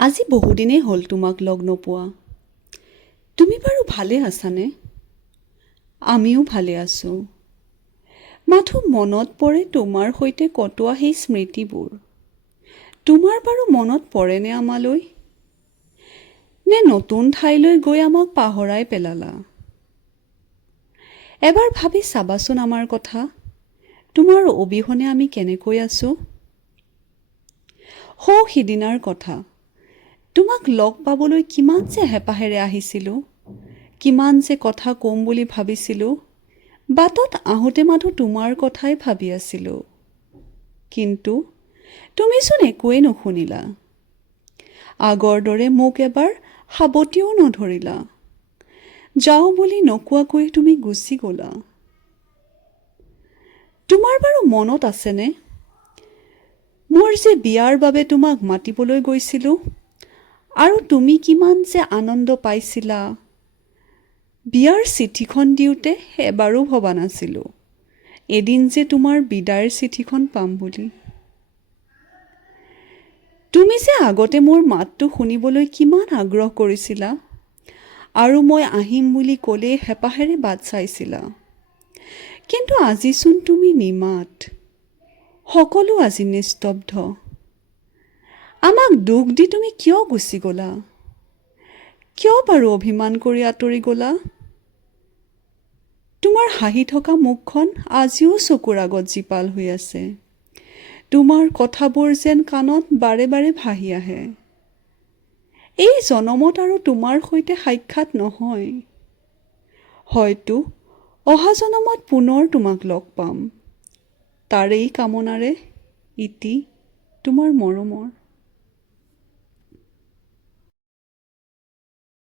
আজি বহুদিনেই হ'ল তোমাক লগ নোপোৱা। তুমি বাৰু ভালে আছানে? আমিও ভালে আছোঁ। মাথো মনত পৰে তোমাৰ সৈতে কটোৱা সেই স্মৃতিবোৰ। তোমাৰ বাৰু মনত পৰেনে আমালৈ? নে নতুন ঠাইলৈ গৈ আমাক পাহৰাই পেলালা? এবাৰ ভাবি চাবাচোন আমাৰ কথা। তোমাৰ অবিহনে আমি কেনেকৈ আছোঁ? সিদিনাৰ কথা। তোমাক লগ পাবলৈ কিমান যে হেঁপাহেৰে আহিছিলোঁ, কিমান যে কথা ক'ম বুলি ভাবিছিলোঁ। বাটত আহোঁতে মাথো তোমাৰ কথাই ভাবি আছিলোঁ। কিন্তু তুমিচোন একোৱেই নুশুনিলা। আগৰ দৰে মোক এবাৰ সাৱটিও নধৰিলা। যাওঁ বুলি নোকোৱাকৈ তুমি গুচি গ'লা। তোমাৰ বাৰু মনত আছেনে? মোৰ যে বিয়াৰ বাবে তোমাক মাতিবলৈ গৈছিলোঁ আৰু তুমি কিমান যে আনন্দ পাইছিলা। বিয়াৰ চিঠিখন দিওঁতে এবাৰো ভবা নাছিলোঁ এদিন যে তোমাৰ বিদায়ৰ চিঠিখন পাম বুলি। তুমি যে আগতে মোৰ মাতটো শুনিবলৈ কিমান আগ্ৰহ কৰিছিলা আৰু মই আহিম বুলি ক'লেই হেঁপাহেৰে বাট চাইছিলা। কিন্তু আজিচোন তুমি নিমাত। সকলো আজি নিস্তব্ধ। আমাক দুখ দি তুমি কিয় গুচি গ'লা? কিয় বাৰু অভিমান কৰি আঁতৰি গ'লা? তোমাৰ হাঁহি থকা মুখখন আজিও চকুৰ আগত জীপাল হৈ আছে। তোমাৰ কথাবোৰ যেন কাণত বাৰে বাৰে ভাহি আহে। এই জনমত আৰু তোমাৰ সৈতে সাক্ষাৎ নহয়। হয়তো অহা জনমত পুনৰ তোমাক লগ পাম। তাৰেই কামনাৰে ইতি তোমাৰ মৰমৰ।